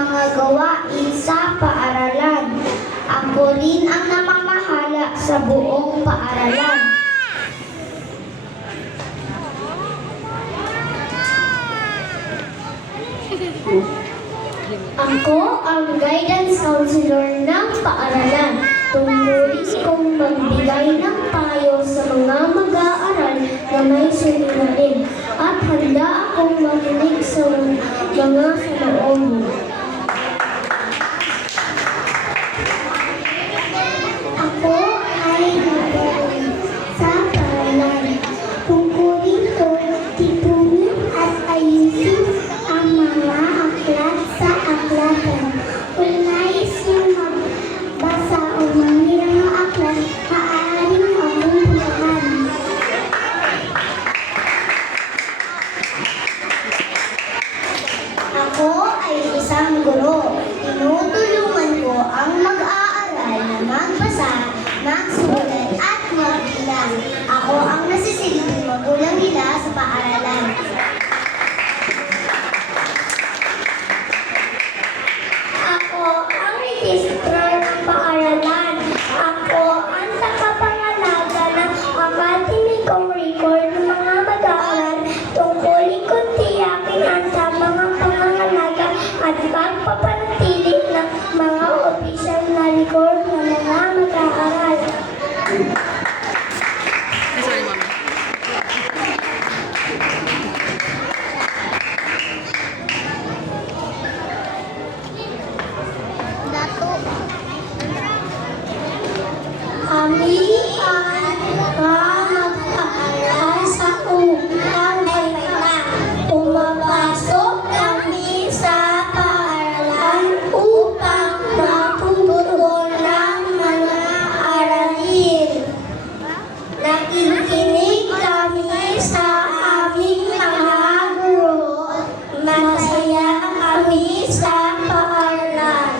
mga gawain sa paaralan. Ako rin ang namamahala sa buong paaralan. Ako ang guidance counselor ng paaralan. Tungkulin kong magbigay ng payo sa mga mag-aaral na may suliranin at handa akong makinig sa mga saloobin. Ako ay nagawin sa paaralan. Tungkulin ko tipunin at ayusin ang mga aklat sa aklatan. Kung nais niyong magbasa o mamira ng aklat, maaaring akong puntahan. Ako ay isang guro. Tinutulungan ko ang mag-aaral na magbasa, magsulat at magbilang. Ako ang nasisilbing magulang nila sa paaralan. Ako ang registrar ng paaralan. Ako ang nakapangalaga ng akademikong record ng mga mag-aaral. Tungkulin kong tiyakin ang tamang pangangalaga at pagpapanatili ng mga opisyal na record ng mga mag-aaral. Sorry, Mami. Kami ay mag-aaral sa unang baita. Pumapasok kami sa paaralan upang matutunan ng mga aralin. Nakikinig kami sa aming mga guro. Masaya kami sa paaralan.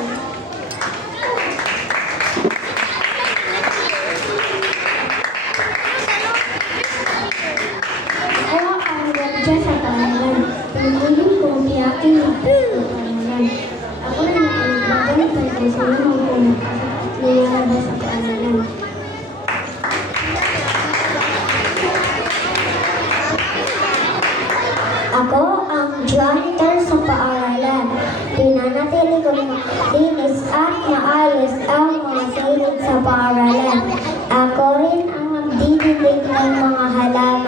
Ako ang gwadya sa paaralan. Tungkulin ko tiyakin ang paaralan. Ako na nakalimutan kay kung sino mang nilalabas sa paaralan. Ako ang janitor sa paaralan. Pinanatili ko ng linis at maayos ang mga silid sa paaralan. Ako rin ang nagdidilig ng mga halaman